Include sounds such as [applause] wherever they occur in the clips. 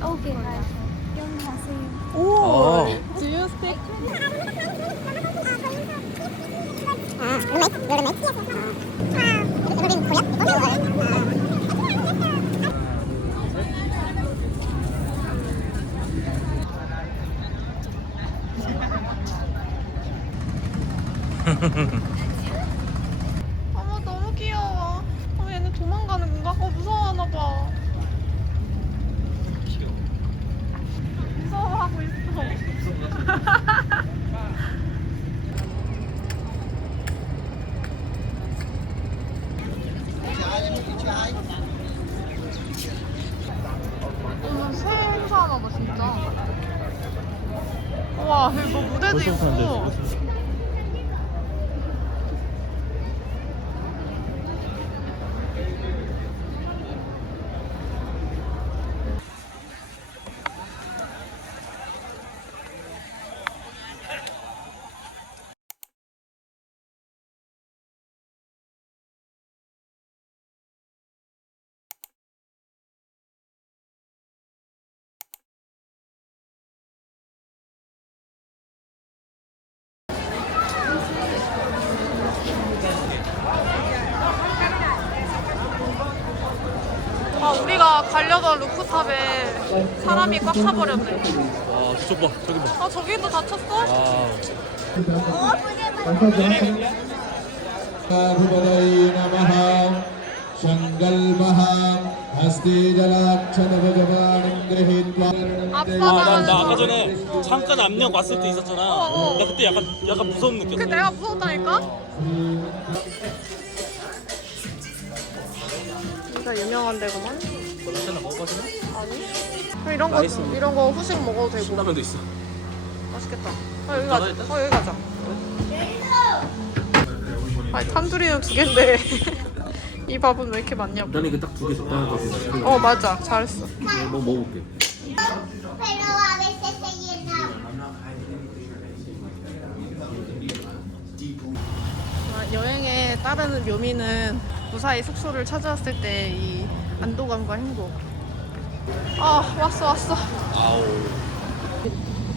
South Korea. Okay. 안녕하세요. 오. Do you speak? 어머 어머 새 행사하나 봐 진짜. 우와 여기 뭐 무대도 있고. 아 우리가 가려던 루프탑에 사람이 꽉 차버렸네. 아 저쪽 봐 저기 봐. 아 저기도 다쳤어? 아 भुवदये नमः सङ्कल्पः हस्ते जलाक्षरभजमानं गृहीत्वा 나, 나 아까 전에 잠깐 압력 왔을 때 있었잖아. 어. 나 그때 약간 약간 무서움 그 느꼈어. 내가 무서웠다니까? 진짜 유명한 데구만. 괜찮아 먹어봤어? 아니? 그럼 이런 거 맛있어. 이런 거 후식 먹어도 되고 신라면도 있어. 맛있겠다. 아 여기 가자. 어 여기 가자. 아니 탄두리는 두 개인데 [laughs] 이 밥은 왜 이렇게 많냐고. 난 이거 딱 두 개 적당한 거 같아. 어 맞아 잘했어. 뭐 먹어볼게. Pero a veces se llena. 아, 여행에 따르는 묘미는 무사히 숙소를 찾아왔을 때 이 안도감과 행복. 아 왔어 왔어. 아우.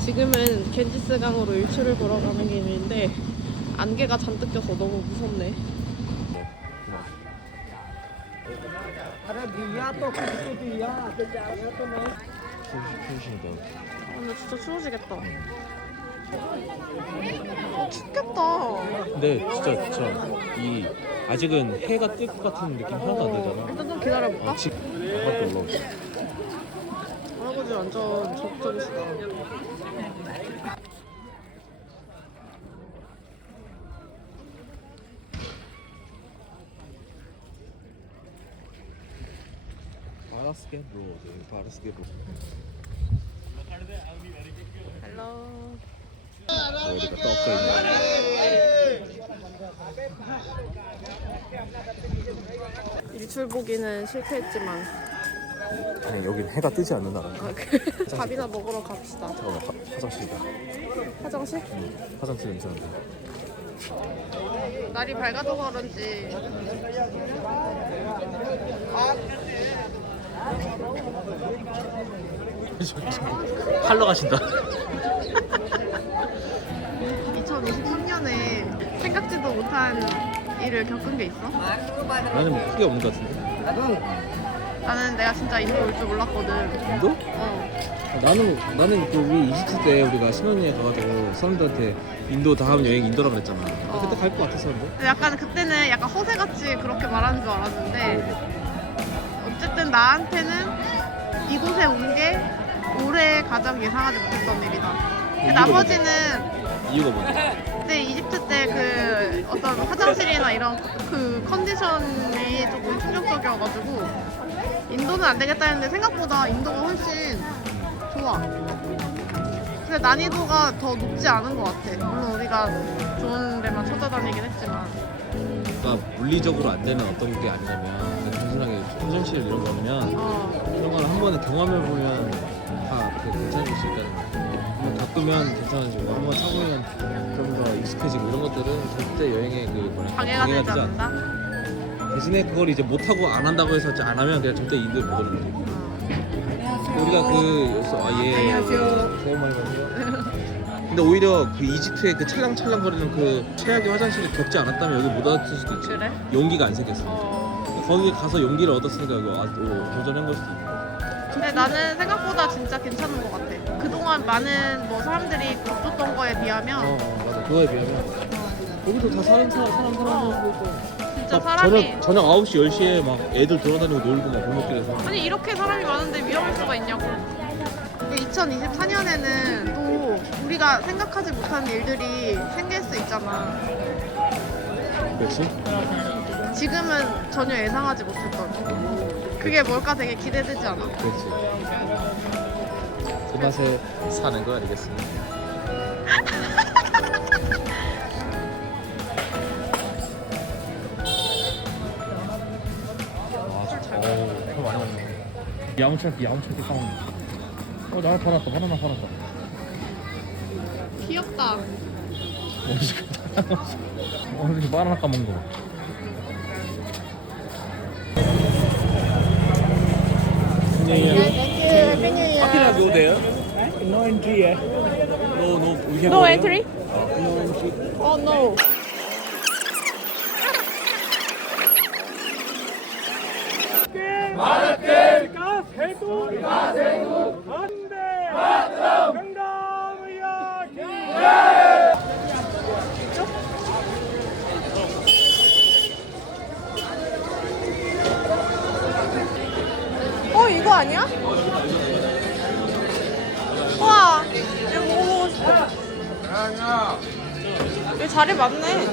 지금은 겐지스 강으로 일출을 보러 가는 길인데 안개가 잔뜩 껴서 너무 무섭네. 아, 근데 진짜 추워지겠다. 아, 춥겠다. 근데 진짜 진짜 이 아직은 해가 뜰 것 같은 느낌 하나도 안 들잖아. 일단 좀 기다려볼까? 아, 지금 나밖에 올라. 할아버지 완전 적적이시다. 바라스켓 로드, 바라스켓 로드. 헬로. 떡가 있네. 일출 보기는 실패했지만 아니 여긴 해가 뜨지 않는 나라. 아, 그 밥이나 먹으러 갑시다. 잠깐만 화, 화장실이다. 화장실? 화장실 냄새 난다. 날이 밝아서 그런지 팔러 가신다. [laughs] 못한 일을 겪은 게 있어? 나는 뭐 크게 없는 것 같은데. 나는 내가 진짜 인도 올 줄 몰랐거든. 인도? 어. 나는 나는 그 우리 20대 때 우리가 신혼여행 가가지고 사람들한테 인도 다음 여행 인도라 그랬잖아. 어. 그때 갈 것 같았었는데. 근데 약간 그때는 약간 허세같이 그렇게 말하는 줄 알았는데 어쨌든 나한테는 이곳에 온 게 올해 가장 예상하지 못했던 일이다. 근데 이유가 나머지는 이유가 뭐냐? 그때 이집트 때 그 어떤 화장실이나 이런 그 컨디션이 조금 충격적이어가지고 인도는 안 되겠다 했는데 생각보다 인도가 훨씬 좋아. 근데 난이도가 더 높지 않은 것 같아. 물론 우리가 좋은 데만 찾아다니긴 했지만. 그러니까 물리적으로 안 되는 어떤 게 아니냐면 그냥 단순하게 화장실 이런 거면 어. 이런 걸 한 번에 경험해 보면 다 그렇게 괜찮을 수 있다는 거야. 한번 겪으면 괜찮아지고 한번 더 익숙해지고 이런 것들은 절대 여행의 그 뭐냐 방해가 되지 되지 않- 않는다? 대신에 그걸 이제 못 하고 안 한다고 해서 안 하면 그냥 절대 인도를 못 오는 거지. 어. 우리가 그 아예 안녕하세요. 새해 복 많이 받으세요. 근데 오히려 그 이집트의 그 찰랑찰랑 거리는 그 최악의 화장실을 겪지 않았다면 여기 못 왔을 수도 있지. 그래? 용기가 안 생겼어. 어. 거기 가서 용기를 얻었으니까 이거 아, 또 도전한 걸 수도 있고. 근데 나는 생각보다 진짜 괜찮은 것 같아. 그동안 많은 뭐 사람들이 겪었던 거에 비하면 어 맞아. 그거에 비하면 여기도 다 사람 사람 사람 사람 사고 있고. 진짜 막 사람이 저녁 저녁 9시 10시에 막 애들 돌아다니고 놀고 막 골목길에서. 아니 이렇게 사람이 많은데 위험할 수가 있냐고. 2024년에는 또 우리가 생각하지 못한 일들이 생길 수 있잖아. 그렇지? 지금은 전혀 예상하지 못했던. 그게 뭘까 되게 기대되지 않아? 그렇지. 그 맛에 사는 거 아니겠습니까? [laughs] 어우, 더 많이 먹네. 야무차게, 야무차게 싸우네. 어, 나 하나 더 났다, 바나나 하나 더. 귀엽다. 어, 이렇게 바나나 까먹는 거. How can I go there? No entry, eh? No, no. We can No go entry? there. No entry. Oh no. विकास हेतु विकास हेतु वंदे गंगा मैया की 어 이거 아니야? 와 이거 먹어보고 싶어. 여기 자리 많네.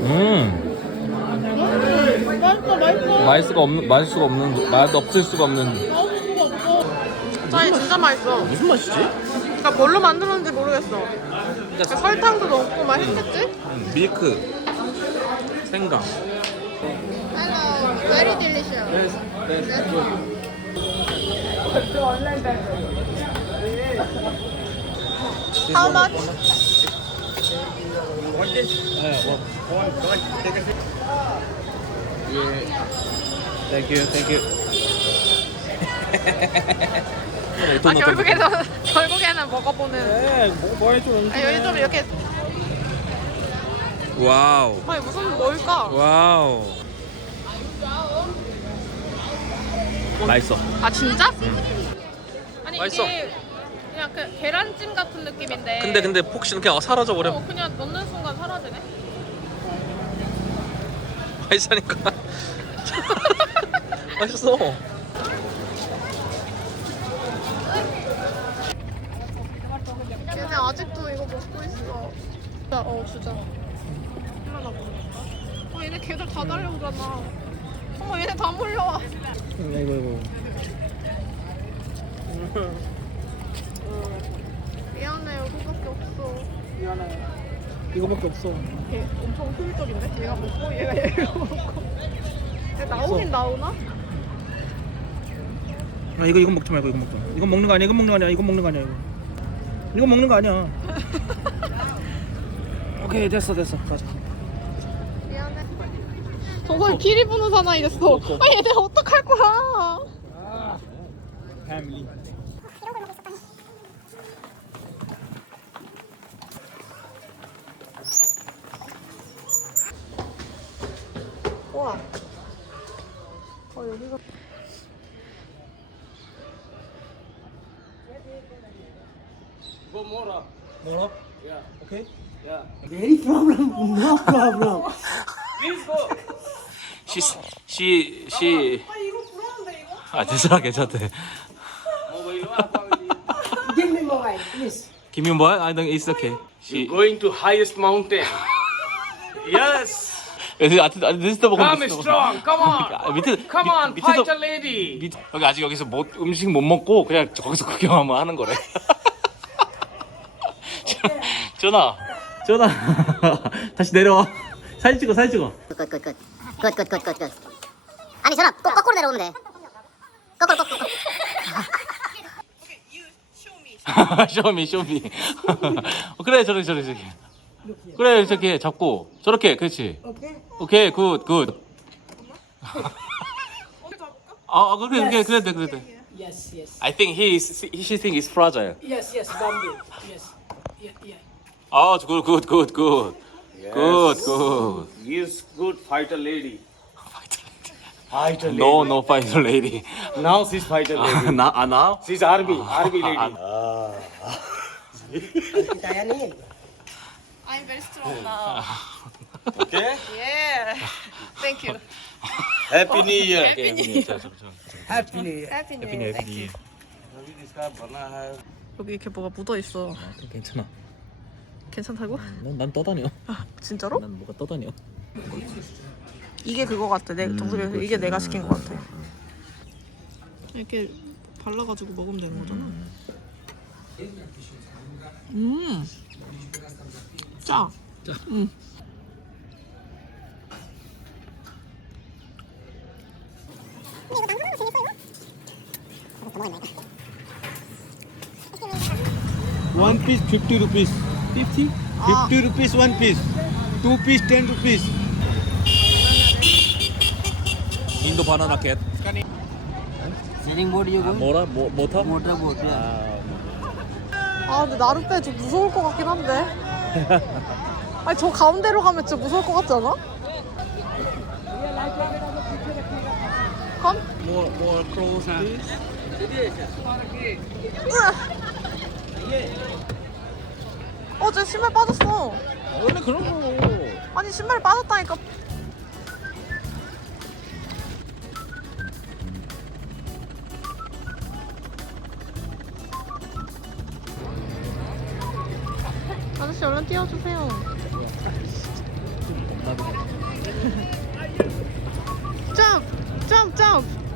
음, 맛있어 맛있어. 맛있을 수가 없는, 맛있을 수가 없는, 맛 없을 수가 없는. 짜이 진짜 맛있어. 무슨 맛이지? 그러니까 뭘로 만들었는지 모르겠어. 그러니까 설탕도 넣고 막 했겠지? 밀크, 생강. Hello, very delicious. How much? Thank you, thank you. 아 결국에는 결국에는 먹어보는. 네, 먹어야죠. 아, 여기 좀 이렇게 와우, 아니 무슨 뭘까? 와우. 맛있어. 아 진짜? 아니 맛있어. 이게 그냥 그 계란찜 같은 느낌인데. 근데 근데 폭신은 그냥 사라져 버려. 어, 그냥 넣는 순간 사라지네. 맛있으니까. [laughs] 맛있어. 얘네 아직도 이거 먹고 있어. 자, 어 주자. 하나 먹어. 어 얘네 걔들 다 달려오잖아. 어머 얘네 다 몰려와. 이거 이거. 미안해 여기밖에 없어. 이거밖에 없어. 걔 엄청 효율적인데? 얘가 먹고 얘가 얘가 먹고. 얘 나오긴 나오나? 아 이거 이거 먹지 말고 이거 먹자. 이거 먹는 거 아니야. 이거 먹는 거 아니야. 이거 먹는 거 아니야. 이거. 이거 먹는 거 아니야. [laughs] 오케이 됐어 됐어 가자. 저걸 길이 부는 사나이 됐어. 아 얘네 어떡할 거야? 패밀리. 우와. 어 여기가. 뭐라? 오케이. [laughs] [laughs] 시, 시, 시. 아 이거 불안한데 이거? 아, 괜찮아, 괜찮대. Give me mobile, please. Give me what? I think it's okay. She. Going to highest mountain. yes. 여기 아트, 아트, this is the Come strong. Come 아, on. 밑에, Come on. 밑, Fight 밑에서, a lady. 밑, 여기 아직 여기서 못, 음식 못 먹고 그냥 저- 거기서 구경하면 하는 거래. 전화, 전화. 다시 내려와. 사진 찍어, 사진 찍어. 굿굿굿 굿 굿굿굿굿굿 아니 저는 꼭 거꾸로 내려오면 돼 거꾸로 거꾸로 쇼미 쇼미 그래 저렇게 저렇게 저렇게 그래 저렇게 잡고 저렇게 그렇지 오케이 굿굿 아 그래 그래 그래 돼 그래 돼 Yes, yes. I think he is she think is fragile Yes, yes, bamboo. Yes. Yeah, yeah. 아 good good good good Yes. Good, good. He is good fighter lady. Fighter lady. No, no fighter lady. Now she's fighter lady. now, uh, now? She's army, army lady. Diane. I'm very strong now. Okay. Yeah. Thank you. Happy New Year. Happy New Year. Happy New Year. Happy New Year. Happy New Year. 여기 이렇게 뭐가 묻어 있어. 아, 괜찮아. 괜찮다고? 난, 난 떠다녀. 진짜로? 난 뭐가 떠다녀. 이게 그거 같아. 내 정수리 이게 내가 시킨 거 같아. 이렇게 발라가지고 먹으면 되는 거잖아. 음. 짜. 짜. 음. One piece 50 rupees. 50? 50 rupees one piece. Two piece 10 rupees. 바나나 캣. Sailing boat you go? 뭐라? 뭐, 뭐 타? Motor boat, yeah. 아 근데 나룻배 좀 무서울 것 같긴 한데. 아니 저 가운데로 가면 진짜 무서울 것 같지 않아? 건? More, more close please. 어제 신발 빠졌어. 원래 그런 거. 아니 신발이 빠졌다니까. 아저씨 얼른 띄워주세요. 점프! 점프! 점프!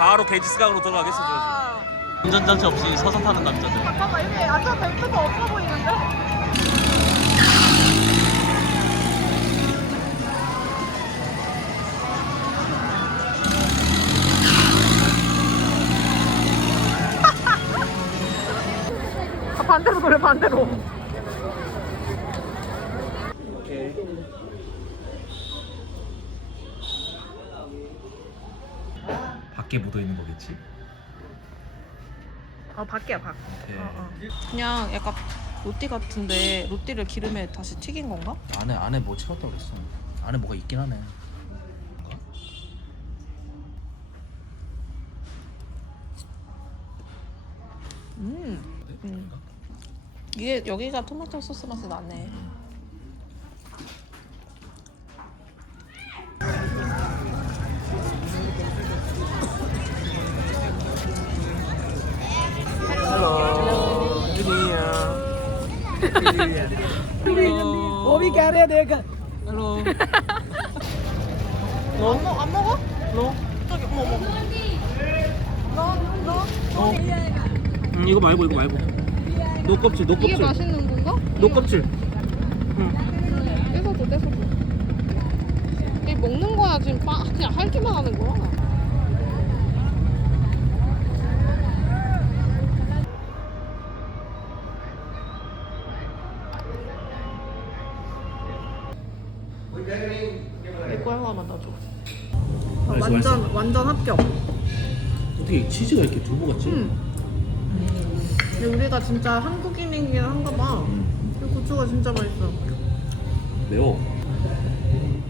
바로 들어가겠어 저. 아, 운전장치 없이 서서 타는 남자들. 잠깐만 여기 안전 벨트가 없어 보이는데? [laughs] 아, 반대로 그래 반대로. 밖에 묻어 있는 거겠지. 어 밖이야 밖. 오케이. 어, 어. 그냥 약간 로띠 같은데 로띠를 기름에 다시 튀긴 건가? 안에 안에 뭐 채웠다 그랬어. 안에 뭐가 있긴 하네. 음. 음. 이게 여기가 토마토 소스 맛이 나네. ਉਹ ਵੀ ਕਹਿ ਰਿਹਾ ਦੇਖ hello ਲੋ 안 먹어? ਲੋ 저기 어머 어머 어. 음, 이거 말고 이거 말고 노 껍질 노 이게 껍질 맛있는 건가? 노 껍질 떼서도 떼서도. 이게 먹는 거야 지금 빠, 그냥 핥기만 하는 거야. 완전 합격. 어떻게 치즈가 이렇게 두부 같지? 응. 근데 우리가 진짜 한국인이긴 한가 봐. 이 고추가 진짜 맛있어. 매워.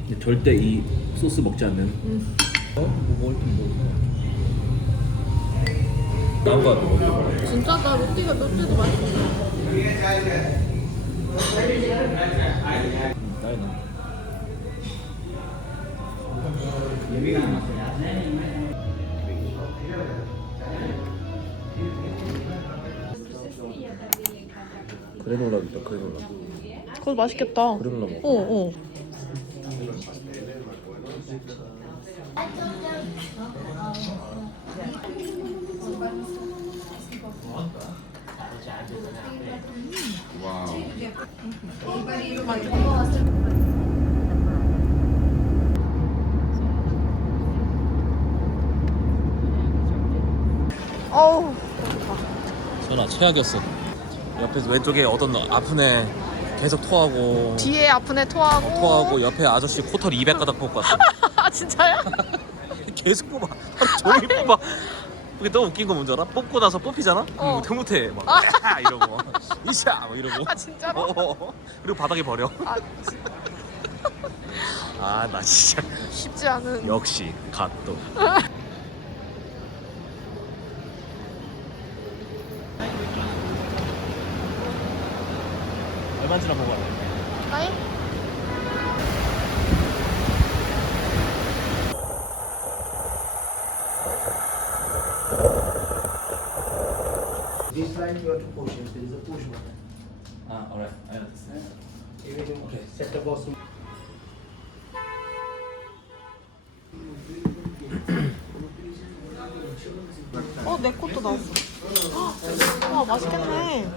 근데 절대 이 소스 먹지 않는. 음. 어? 뭐 먹을 땐 뭐. 나온 거 같아. 진짜 나 로띠가 로띠도 맛있어. 나는. 그래놀라 있다 그래놀라 그거 맛있겠다. 그래놀라 먹어 어, 어. 와우 어우. 선아 최악이었어 옆에서 왼쪽에 어떤 아픈 애 계속 토하고 뒤에 아픈 애 토하고 토하고 옆에 아저씨 코털 200가닥 뽑고 왔어. [laughs] 아 진짜요? [laughs] 계속 뽑아. 하루 종일 뽑아. 그게 너무 웃긴 거 뭔지 알아? 뽑고 나서 뽑히잖아? 어. 그럼 못해. 막 아! 이러고 [laughs] 이샤 막 이러고. 아 진짜로? 어, 어, 어. 그리고 바닥에 버려. 아아나 진짜 쉽지 않은 역시 갓도. 얼마나 보고 와요? 아이? This line you have to push it. There is a push button. 아, alright. I understand. Okay. Set the boss. 어 내 것도 나왔어. 와 맛있겠네.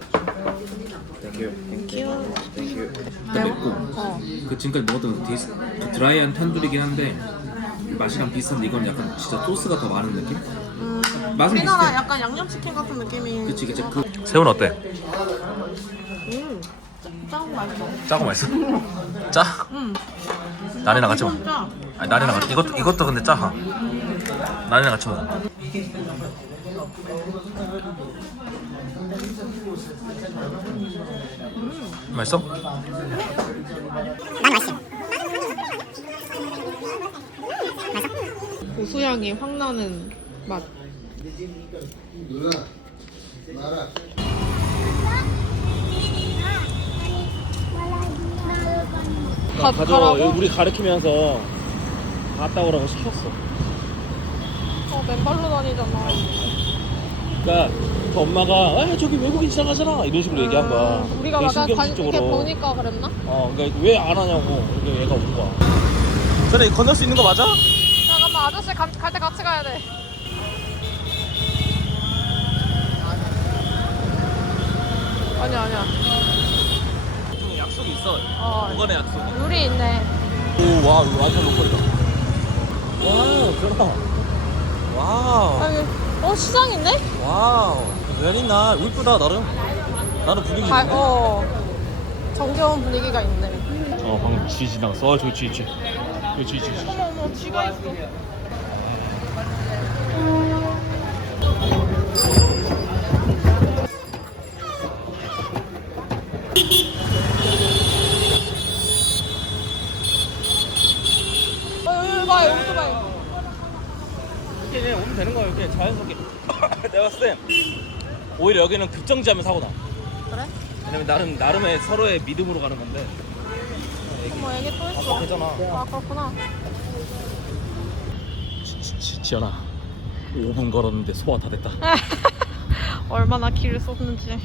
일단 맵고. 어. 그 지금까지 먹었던 그, 디스, 그 드라이한 탄두리긴 한데 맛이랑 비슷한데 이건 약간 진짜 소스가 더 많은 느낌? 맛은 우리나라 비슷해. 약간 양념치킨 같은 느낌이 그치 그치. 그 새우는 어때? 음 짜고 맛있어. 짜고 맛있어? 짜? 음. 나리랑 같이 먹어 이건 짜. 아니 나리랑 같이 이것도, 이것도 근데 짜 나리랑 같이 먹어 맛있어? 고수향이 확 나는 맛 가, 가라고? 우리 가르치면서 갔다 오라고 시켰어. 어 맨발로 다니잖아. 그러니까 그 엄마가 아 저기 외국인 지나가잖아. 이런 식으로 얘기한 거야. 음, 우리가 되게 약간 관, 이렇게 신경질적으로. 보니까 그랬나? 어, 그러니까 왜 안 하냐고. 이렇게 얘가 온 거야. 전에 건널 수 있는 거 맞아? 잠깐만 아저씨 갈 때 같이 가야 돼. 아니야 아니야. 약속이 있어. 어. 이번에 약속 룰이 있네. 오와 완전 로컬이다 와 그럼 와우 아, 여기 어 시장 있네? 와우 왜 있나 이쁘다 나름 나는 분위기 가, 좋네 어 정겨운 분위기가 있네 어 방금 쥐 지나갔어. 어 저기 쥐 쥐. 쥐 쥐. 쥐. 어머 어머 쥐가 있어 어 여기 봐 여기 또 봐요 이렇게 오면 되는 거야 이렇게 자연스럽게. [laughs] 내가 봤을 때 오히려 여기는 급정지하면 사고 나. 그래? 왜냐면 나름 나름의 서로의 믿음으로 가는 건데. 어머 애기 또 있어 되잖아. 아 그렇구나 지연아 5분 걸었는데 소화 다 됐다 [laughs] 얼마나 길을 썼는지